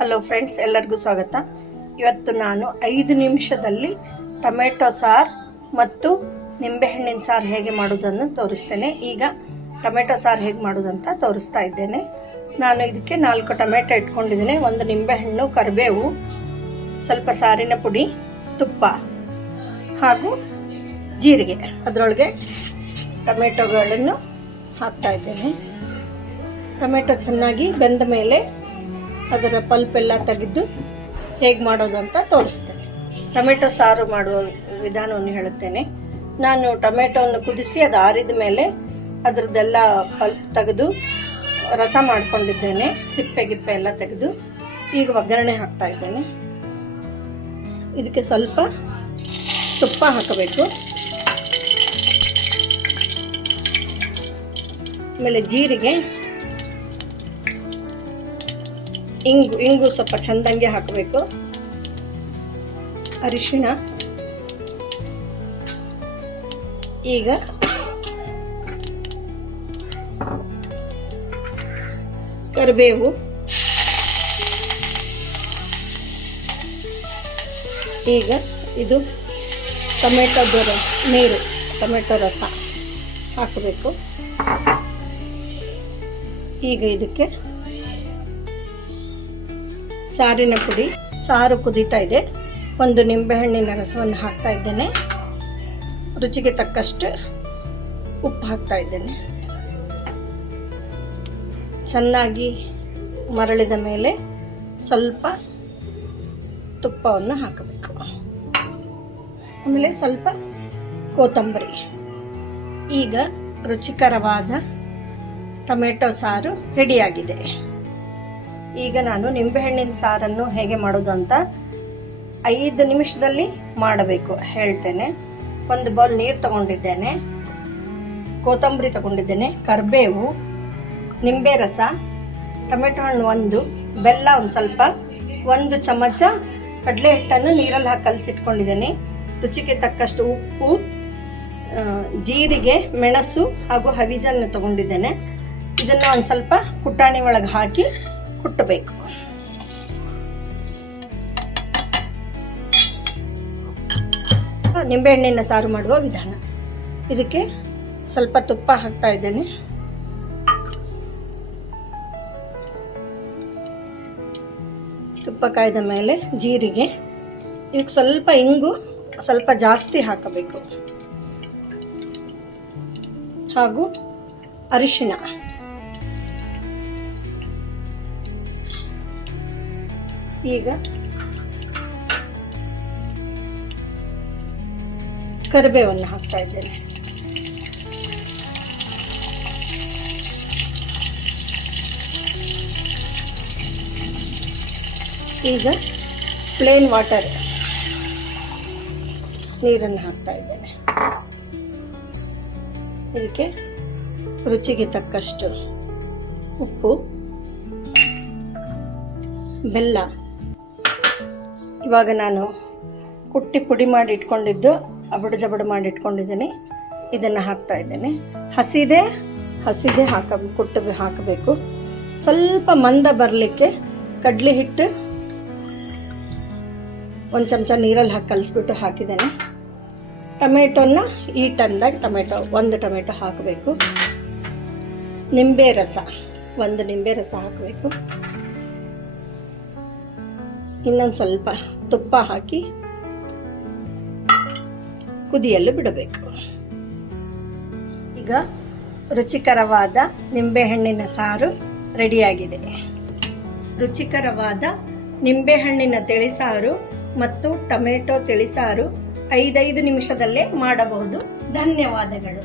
Hello friends, ಎಲ್ಲರಿಗೂ ಸ್ವಾಗತ. ಇವತ್ತು ನಾನು 5 ನಿಮಿಷದಲ್ಲಿ ಟೊಮೆಟೊ ಸಾರು ಮತ್ತು ನಿಂಬೆಹಣ್ಣಿನ ಸಾರು ಹೇಗೆ ಮಾಡೋದನ್ನು ತೋರಿಸ್ತೇನೆ. ಈಗ ಟೊಮೆಟೊ ಸಾರು ಹೇಗೆ ಮಾಡೋದಂತ ತೋರಿಸ್ತಾ ಇದ್ದೇನೆ. ನಾನು ಇದಕ್ಕೆ 4 ಟೊಮೆಟೊ ಇಟ್ಕೊಂಡಿದ್ದೀನಿ, 1 ನಿಂಬೆಹಣ್ಣು, ಕರಿಬೇವು, ಸ್ವಲ್ಪ ಸಾರಿನ ಪುಡಿ, ತುಪ್ಪ ಹಾಗೂ ಜೀರಿಗೆ. ಅದರೊಳಗೆ ಟೊಮೆಟೊಗಳನ್ನು ಹಾಕ್ತಾ ಇದ್ದೇನೆ. ಟೊಮೆಟೊ ಚೆನ್ನಾಗಿ ಬೆಂದ ಮೇಲೆ ಅದರ ಪಲ್ಪ್ ಎಲ್ಲ ತೆಗೆದು ಹೇಗೆ ಮಾಡೋದಂತ ತೋರಿಸ್ತೇನೆ. ಟೊಮೆಟೊ ಸಾರು ಮಾಡುವ ವಿಧಾನವನ್ನು ಹೇಳುತ್ತೇನೆ. ನಾನು ಟೊಮೆಟೊವನ್ನು ಕುದಿಸಿ ಅದು ಆರಿದ ಮೇಲೆ ಅದರದ್ದೆಲ್ಲ ಪಲ್ಪ್ ತೆಗೆದು ರಸ ಮಾಡ್ಕೊಂಡಿದ್ದೇನೆ, ಸಿಪ್ಪೆ ಗಿಪ್ಪೆ ಎಲ್ಲ ತೆಗೆದು. ಈಗ ಒಗ್ಗರಣೆ ಹಾಕ್ತಾ ಇದ್ದೇನೆ. ಇದಕ್ಕೆ ಸ್ವಲ್ಪ ತುಪ್ಪ ಹಾಕಬೇಕು, ಆಮೇಲೆ ಜೀರಿಗೆ, ಇಂಗು ಸ್ವಲ್ಪ ಚಂದಂಗೆ ಹಾಕಬೇಕು, ಅರಿಶಿಣ, ಈಗ ಕರಿಬೇವು, ಈಗ ಇದು ಟೊಮೆಟೊದ ನೀರು, ಟೊಮೆಟೊ ರಸ ಹಾಕಬೇಕು. ಈಗ ಇದಕ್ಕೆ ಸಾರಿನ ಪುಡಿ, ಸಾರು ಕುದೀತಾ ಇದೆ, 1 ನಿಂಬೆಹಣ್ಣಿನ ರಸವನ್ನು ಹಾಕ್ತಾ ಇದ್ದೇನೆ. ರುಚಿಗೆ ತಕ್ಕಷ್ಟು ಉಪ್ಪು ಹಾಕ್ತಾ ಇದ್ದೇನೆ. ಚೆನ್ನಾಗಿ ಮರಳಿದ ಮೇಲೆ ಸ್ವಲ್ಪ ತುಪ್ಪವನ್ನು ಹಾಕಬೇಕು, ಆಮೇಲೆ ಸ್ವಲ್ಪ ಕೊತ್ತಂಬರಿ. ಈಗ ರುಚಿಕರವಾದ ಟೊಮೆಟೊ ಸಾರು ರೆಡಿಯಾಗಿದೆ. ಈಗ ನಾನು ನಿಂಬೆಹಣ್ಣಿನ ಸಾರನ್ನು ಹೇಗೆ ಮಾಡೋದು ಅಂತ 5 ನಿಮಿಷದಲ್ಲಿ ಮಾಡಬೇಕು ಹೇಳ್ತೇನೆ. 1 ಬೌಲ್ ನೀರು ತಗೊಂಡಿದ್ದೇನೆ, ಕೊತ್ತಂಬರಿ ತಗೊಂಡಿದ್ದೇನೆ, ಕರಿಬೇವು, ನಿಂಬೆ ರಸ, ಟೊಮೆಟೊ ಹಣ್ಣು 1, ಬೆಲ್ಲ ಒಂದು ಸ್ವಲ್ಪ, 1 ಚಮಚ ಕಡಲೆ ಹಿಟ್ಟನ್ನು ನೀರಲ್ಲಿ ಹಾಕಿ ಕಲಸಿಟ್ಕೊಂಡಿದ್ದೇನೆ, ರುಚಿಗೆ ತಕ್ಕಷ್ಟು ಉಪ್ಪು, ಜೀರಿಗೆ, ಮೆಣಸು ಹಾಗೂ ಹವಿಜನ್ನು ತಗೊಂಡಿದ್ದೇನೆ. ಇದನ್ನು ಒಂದು ಸ್ವಲ್ಪ ಕುಟ್ಟಾಣಿ ಒಳಗೆ ಹಾಕಿ ಕುಟ್ಟಬೇಕು. ನಿಂಬೆಹಣ್ಣಿನ ಸಾರು ಮಾಡುವ ವಿಧಾನ. ಇದಕ್ಕೆ ಸ್ವಲ್ಪ ತುಪ್ಪ ಹಾಕ್ತಾ ಇದ್ದೇನೆ. ತುಪ್ಪ ಕಾಯ್ದ ಮೇಲೆ ಜೀರಿಗೆ, ಇದಕ್ಕೆ ಸ್ವಲ್ಪ ಇಂಗು ಸ್ವಲ್ಪ ಜಾಸ್ತಿ ಹಾಕಬೇಕು, ಹಾಗೂ ಅರಿಶಿಣ, ಈಗ ಕರಿಬೇವನ್ನು ಹಾಕ್ತಾ ಇದ್ದೇನೆ. ಈಗ ಪ್ಲೇನ್ ವಾಟರ್ ನೀರನ್ನು ಹಾಕ್ತಾ ಇದ್ದೇನೆ. ಇದಕ್ಕೆ ರುಚಿಗೆ ತಕ್ಕಷ್ಟು ಉಪ್ಪು, ಬೆಲ್ಲ. ಇವಾಗ ನಾನು ಕುಟ್ಟಿ ಪುಡಿ ಮಾಡಿ ಇಟ್ಕೊಂಡಿದ್ದು ಅಬಡು ಜಬಡು ಮಾಡಿ ಇಟ್ಕೊಂಡಿದ್ದೀನಿ, ಇದನ್ನು ಹಾಕ್ತಾ ಇದ್ದೇನೆ. ಹಸಿದೆ ಕುಟ್ಟು ಹಾಕಬೇಕು. ಸ್ವಲ್ಪ ಮಂದ ಬರಲಿಕ್ಕೆ ಕಡಲೆ ಹಿಟ್ಟು 1 ಚಮಚ ನೀರಲ್ಲಿ ಹಾಕಿ ಕಲಿಸ್ಬಿಟ್ಟು ಹಾಕಿದ್ದೇನೆ. ಟೊಮೆಟೊನ ಈಟಂದಾಗ 1 ಟೊಮೆಟೊ ಹಾಕಬೇಕು. ನಿಂಬೆ ರಸ 1 ನಿಂಬೆ ರಸ ಹಾಕಬೇಕು. ಇನ್ನೊಂದು ಸ್ವಲ್ಪ ತುಪ್ಪ ಹಾಕಿ ಕುದಿಯಲು ಬಿಡಬೇಕು. ಈಗ ರುಚಿಕರವಾದ ನಿಂಬೆಹಣ್ಣಿನ ಸಾರು ರೆಡಿಯಾಗಿದೆ. ರುಚಿಕರವಾದ ನಿಂಬೆಹಣ್ಣಿನ ತಿಳಿಸಾರು ಮತ್ತು ಟೊಮೆಟೊ ತಿಳಿಸಾರು 5 ನಿಮಿಷದಲ್ಲೇ ಮಾಡಬಹುದು. ಧನ್ಯವಾದಗಳು.